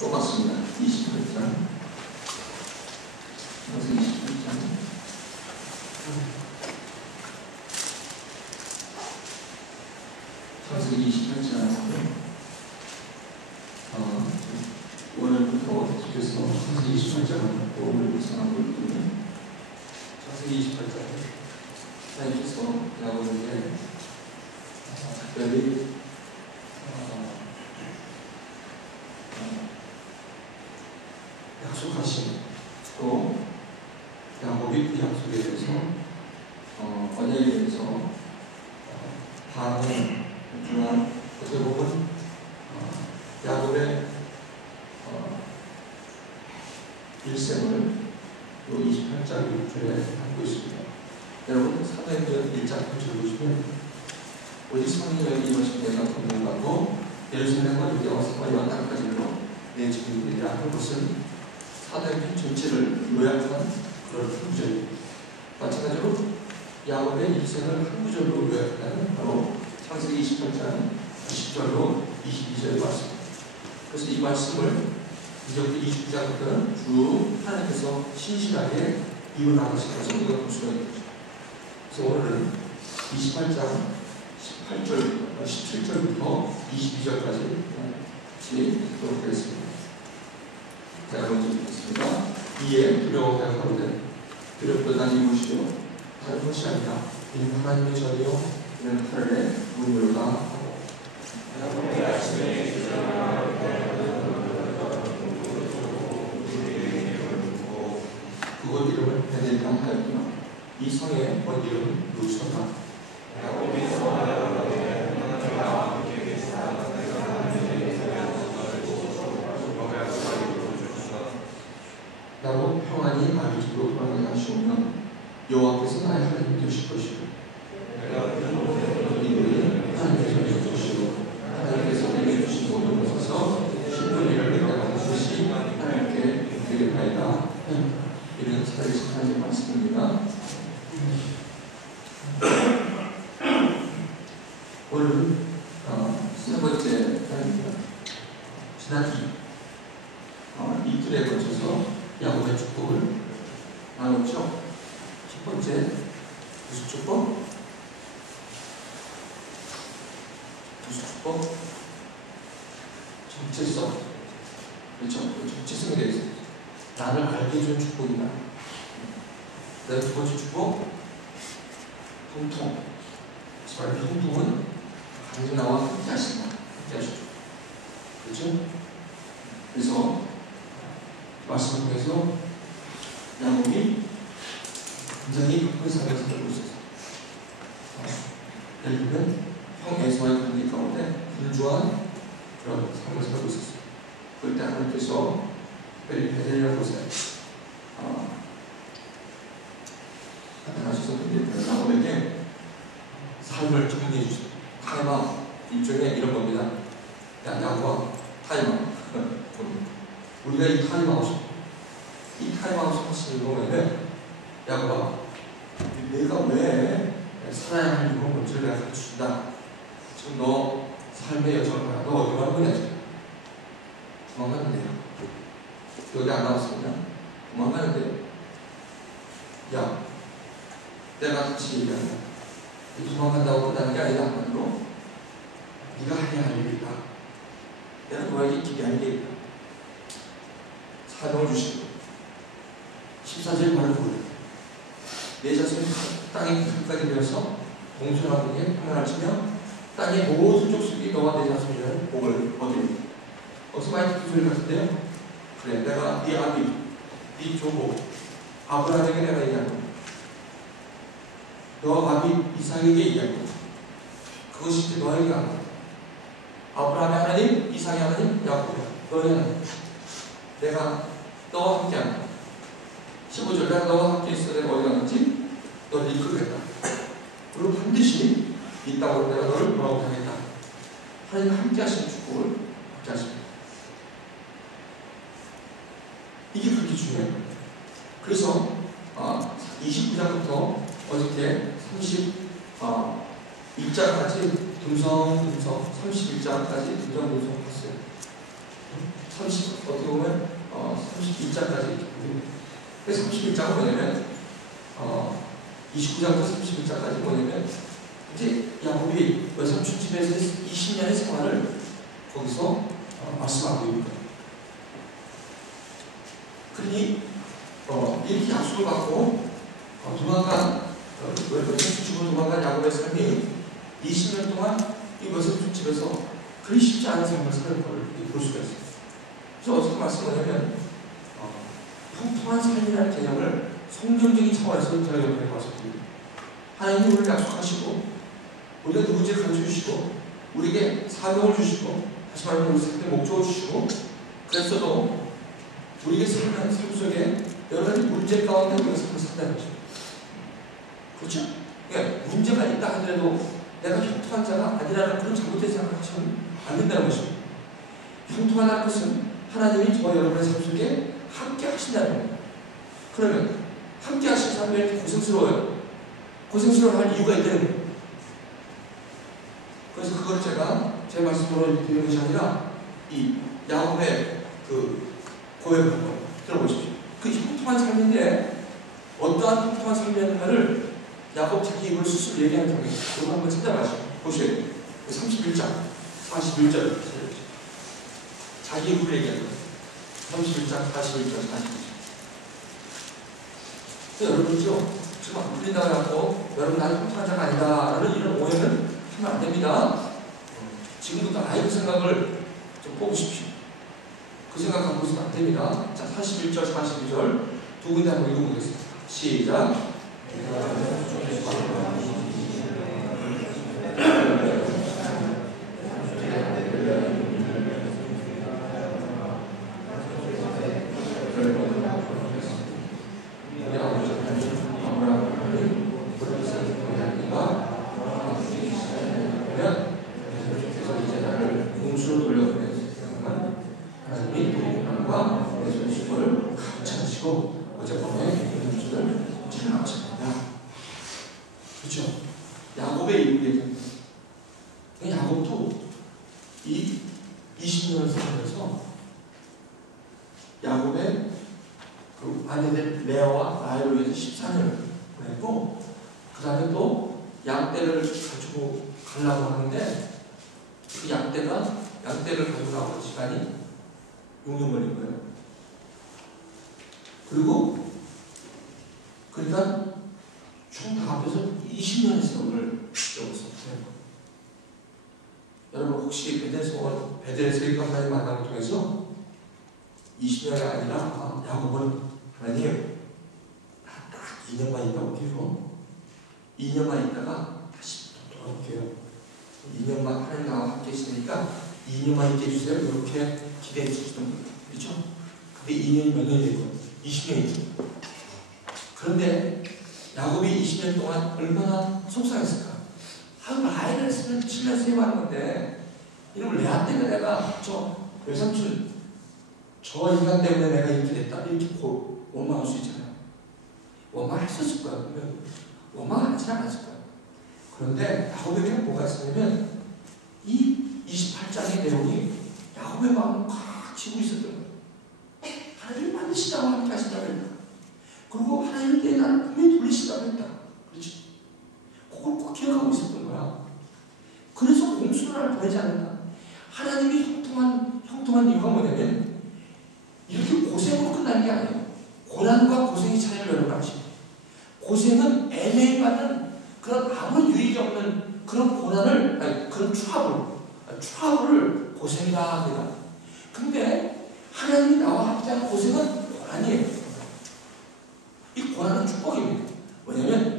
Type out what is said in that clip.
똑같습니다. 28장. 그래서 28장. 창세기 28장. 어, 오늘부터 계속해서 창세기 28장 오늘 묵상하고 있거든요. 창세기 28장. 하나님께서 야곱에게 어, 특별히 어, 어, 약속하신 또 야곱이 그 약속에 대해서 어, 언약에 대해서 어, 반응 그러나 어떻게 보면 어, 야곱의 어, 일생을 또 28장 6절에 담고 있습니다. 여러분 사도행전 1장 8절 보시면 오직 성령을 이루신 내가 건너가고 예루살렘과 유대와 사마리아 땅까지로 내 주민들이라 하는 것은 사도행전 전체를 요약한 그런 한 구절입니다. 마찬가지로 야곱의 일생을 한 구절로 요약하는 바로 창세기 28장 10절로 22절의 말씀. 그래서 이 말씀을 이제부터 29장부터는 쭉 하나님께서 신실하게 이어나가신 것을 우리가 볼 수가 있는 거죠. 그래서 오늘은 28장 18절, 17절부터 22절까지 같이 읽도록 하겠습니다. 자, 먼저 읽겠습니다. 이에 두려워하여 가로되 두렵도다 이무시오 다른 것이 아니라 이는 하나님의 전이요. 이는 하늘의 문으로다. 그곳 이름을 베델강 하였구나 이 성의 본 이름은 루스다 나 로 평안히 아비집으로 돌아가게 하시오면 여호와께서 나의 하나님 되실 것이요 이들이 하나님께서 주시고 하나님께서 내게 주신 모든 것에서 10분 일을 내가 반드시 하나님께 드리겠나이다. 이런 살아계신 하나님의 말씀입니다. 오늘은 어, 세 번째 날입니다. 지난 이, 어, 이틀에 걸쳐서 야곱의 축복을 나눴죠. 첫 번째 무슨 축복? 무슨 축복? 정체성. 그렇죠. 그 정체성에 대해서 나를 알게 해준 축복이다. 그다음 두 번째 축복. 정말 그 통통은 하나님 나와 함께 하신다. 함께 하시죠. 그렇죠? 그래서 말씀을 통해서 야곱이 굉장히 삶을 살고 있었어요. 어, 예를 들면 형 에서와의 관계 가운데 분주한 그런 삶을 살고 있었어요. 그럴 때 하나님께서 특별히 베델이라는 곳에 어, 나타나셔서 야곱에게 삶을 정리해 주세요. 타이마 일종의 이런 겁니다. 야 야곱아 타이마 우리가 이 타임아웃, 이 타임아웃 하시는 거면은, 야곱아, 내가 왜 살아야 할 이유가 뭔지를 내가 가르쳐준다. 지금 너 삶의 여정을 봐라. 너 어디로 갈 거냐, 지금? 도망가는 데요. 여기 안 나왔습니다. 도망가는 데요. 야, 내가 같이 얘기한다. 도망간다고 끝나는 게 아니라 한마디로, 네가 해야 할 일이 있다. 내가 너에게 게 있다. 사명을 주시고 14절 말을 보여 내 자손이 땅에 끝까지 되어서 공손하고 평안을 치며 땅의 모든 족속이 너와 내 자손이라는 복을 얻으리 어디서 많이 듣는 소리 같은데요? 그래 내가 네 아비 네 조모 아브라함에게 내가 얘기한 거야 너 아비 이삭에게 얘기한 거야 그것이 이제 너에게 한 거야 아브라함의 하나님 이삭의 하나님 야곱이야 너의 하나님. 내가 너와 함께 한다. 15절 내가 너와 함께 있어 내가 어디 갔는지 너를 이끌겠다. 그리고 반드시 이 땅으로 내가 너를 돌아오게 하겠다. 하나님 함께 하시는 축복을 함께 하십니다. 이게 그렇게 중요해요. 그래서 아, 29장부터 어저께 31장까지 듬성듬성 31장까지 듬성듬성 봤어요. 30 어떤 31장까지 이렇게. 그래서 31장은 뭐냐면 어, 29장부터 31장까지 뭐냐면 이제 야곱이 외삼촌 집에서 20년의 생활을 거기서 어, 말씀하고 있습니다. 그러니 어, 이렇게 약속을 받고 어, 도망간 어, 외삼촌 집으로 도망간 야곱의 삶이 20년 동안 이 외삼촌 집에서 그리 쉽지 않은 삶을 사는 걸볼 수가 있어요. 그래서 어떻게 말씀하냐면 어, 평통한 삶이라는 개념을 성경적인 차원에서 여러분에게 말씀드립니다. 하나님이 우리를 약속하시고 우리가 누군지를 가르쳐 주시고 우리에게 사명을 주시고 다시 말하면 우리 삶의 목적을 주시고 그랬어도 우리에게 사는 삶 속에 여러 가지 문제 가운데 우리가 삶을 산다는 거죠. 그렇죠? 그러니까 문제가 있다 하더라도 내가 형통한 자가 아니라는 그런 잘못된 생각을 하시면 안 된다는 것입니다. 형통하다는 것은 하나님이 저와 여러분의 삶 속에 함께 하신다는 겁니다. 그러면 함께 하신 이렇게 고생스러워요. 고생스러워할 이유가 있다는 거예요. 그래서 그걸 제가 제 말씀으로 드리는 것이 아니라 이 야곱의 그 고백을 한번 들어보십시오. 그 형통한 삶인데 어떠한 형통한 삶이었는가를 야곱 자기 입을 스스로 얘기하는 경우에 이거 한번 찾아봐시죠. 보셔야 돼요. 31장 41절 자기 입으로 얘기하는 거예요. 31장 41절 42절 여러분이죠. 지금 해갖고 여러분 나는 형통한 자가 아니다라는 이런 오해는 하면 안 됩니다. 지금부터 아이고 생각을 좀 뽑으십시오. 그 생각 갖고 있으면 안 됩니다. 자, 41절, 42절 두 군데 한번 읽어보겠습니다. 시작. 우리 아버지 하나님, 아브라함 하나님, 그리스도 하나님과 그러면 그래서 이제 나를 공수로 돌려보내시지만 하나님이 하나님과 내 손수고를 감찰하시고 어젯밤에 그 공수를 찾아나오셨습니다. 그렇죠? 야곱의 이후에 야곱도 이 20년을 살면서 야곱의 그 아내들 레아와 라헬을 위해서 14년을 보냈고 그 다음에 또 양떼를 가지고 가려고 하는데 그 양떼가 양떼를 가지고 나오는 시간이 6년 걸린 거예요. 그리고 그러니까 총다 합해서 20년의 세월을 여기서 여러분 혹시 베델세월 베델세가 하나님 만남을 통해서 20년이 아니라 아, 야곱은 하나님 나딱 2년만 있다 올게요. 2년만 있다가 다시 또 돌아올게요. 2년만 하나님 나와 함께 있으니까 2년만 있게 해주세요. 이렇게 기대해 주시던 거예요 그렇죠? 근데 2년이 몇 년이 되고 20년이죠. 그런데 야곱이 20년 동안 얼마나 속상했을까 아 라인을 했으면 7년 세임하는 건데 이놈 레아 때문에 내가 저 외삼촌 저 인간 때문에 내가 이렇게 됐다 이렇게 고, 원망할 수 있잖아요. 원망했었을 거야. 원망하지 않았을 거야. 그런데 야곱에게는 뭐가 있었냐면 이 28장의 내용이 야곱의 마음을 꽉 쥐고 있었던 거예요. 하나님 반드시 나와 함께 하신다고 했다. 그리고 하나님께 나를 분명히 돌리신다고 했다. 그렇지? 그걸 꼭 기억하고 있었던 거야. 그래서 공수를 보내지 않는다. 하나님이 형통한, 형통한 이유가 뭐냐면 이렇게 고생으로 끝나는 게 아니에요. 고난과 고생이 차이를 아십니다. 고생은 애매히 받는 그런 아무 유익이 없는 그런 고난을, 아니, 그런 트러블, 트러블을 고생이라 합니다. 근데 하나님이 나와 함께하는 고생은 고난이에요. 축복입니다. 왜냐면